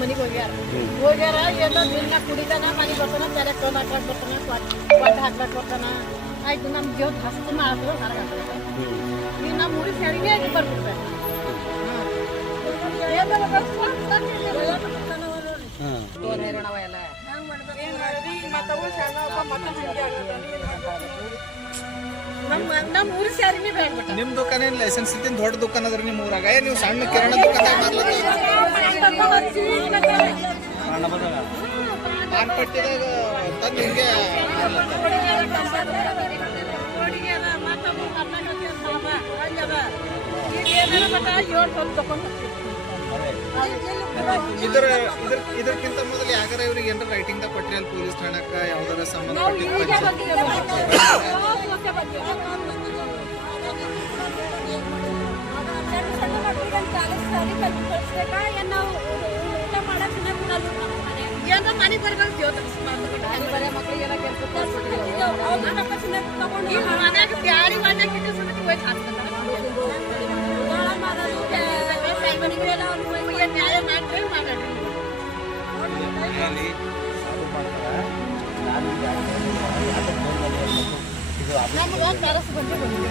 ಮನೆಗೆ ಹೋಗ್ಯಾರ ಏನೋ ದಿನ ಕುಡಿತಾನ ಮನೆಗೆ ಬರ್ತಾನ ಬೇರೆ ಟೋಲ್ ಹಾಕ್ಲಾಕ್ ಬರ್ತಾನ ಕ್ವಾಟ ಹಾಕ್ಲಾಕ್ ಬರ್ತಾನ. ಆಯ್ತು ನಮ್ಮ ಜೀವ ಹಸ್ತು ಮಾಡಿದ್ರು ಹೊರಗೆ ಹಾಕ್ಬೇಕು. ಈಗ ನಮ್ಮ ಊರಿಗೆ ಸರಿನೇ ಆಗಿ ಬರ್ಬಿಡ್ತಾರೆ. ನಮ್ಮ ಊರಿಗೆ ಸರಿನೇ ಬೇಡ್ಬಿಟ್ಟ. ನಿಮ್ ದುಕಾನ ಏನ್ ಲೈಸೆನ್ಸ್ ಇದ್ದಿನ ದೊಡ್ಡ ದುಕಾನ ಅದ್ರಿ ನಿಮ್ಮ ಊರಾಗ? ನೀವು ಸಣ್ಣ ಕಿರಾಣ ದುಕಾನ ಮಾನ್ಪಟ್ಟಿದಾಗ ತಂದು ಹಿಂಗೆ ಇದಕ್ಕಿಂತ ಮೊದಲು ಯಾಗಾರ ಇವ್ರಿಗೆ ಏನಾರ ರೈಟಿಂಗ್ ದ ಕೊಟ್ರಿ ಅಲ್ಲಿ ಪೊಲೀಸ್ ಠಾಣಕ್ಕ ಯಾವ್ದಾರ ಮನೆಗೆ ಬರ್ಬೇಕು ಮಕ್ಕಳಿಗೆಲ್ಲ ಕೆಲಸ ಮನ್ಯಾಗ ಬ್ಯಾಳಿ ಮಾಡ್ಲಿಕ್ಕೆ ನ್ಯಾಯ ಮಾಡ್ರಿ ಮಾಡ್ರಿ. ನಮ್ಗೆ ಕರಸು ಬಂದಿಲ್ಲ.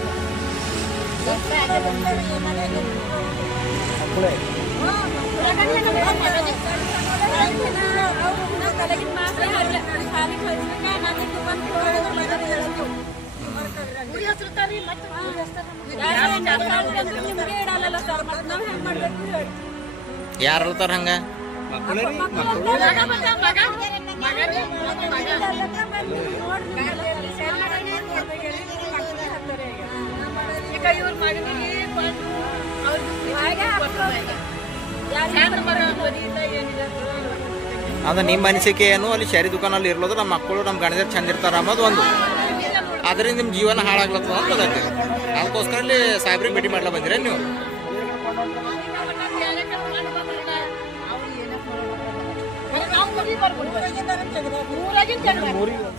ಯಾರು ಹೇಳ್ತಾರ ಹಂಗ? ಅದು ನಿಮ್ಮ ಅನಿಸಿಕೆ ಏನು? ಅಲ್ಲಿ ಶರಿ ದುಕಾನಲ್ಲಿ ಇರ್ಲೋದು ನಮ್ಮ ಮಕ್ಕಳು ನಮ್ಮ ಗಣದೇರು ಚಂದ ಇರ್ತಾರ ಅನ್ನೋದು ಒಂದು, ಅದರಿಂದ ನಿಮ್ಮ ಜೀವನ ಹಾಳಾಗ್ಲತ್ತದ ಅಂತ ಗೊತ್ತೈತಿ. ಅದಕ್ಕೋಸ್ಕರ ಅಲ್ಲಿ ಸಾಹೇಬ್ರಿಗೆ ಭೇಟಿ ಮಾಡ್ಲಾ ಬಂದಿರ ನೀವು?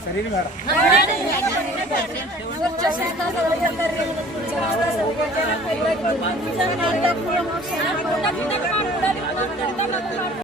ಸರಿ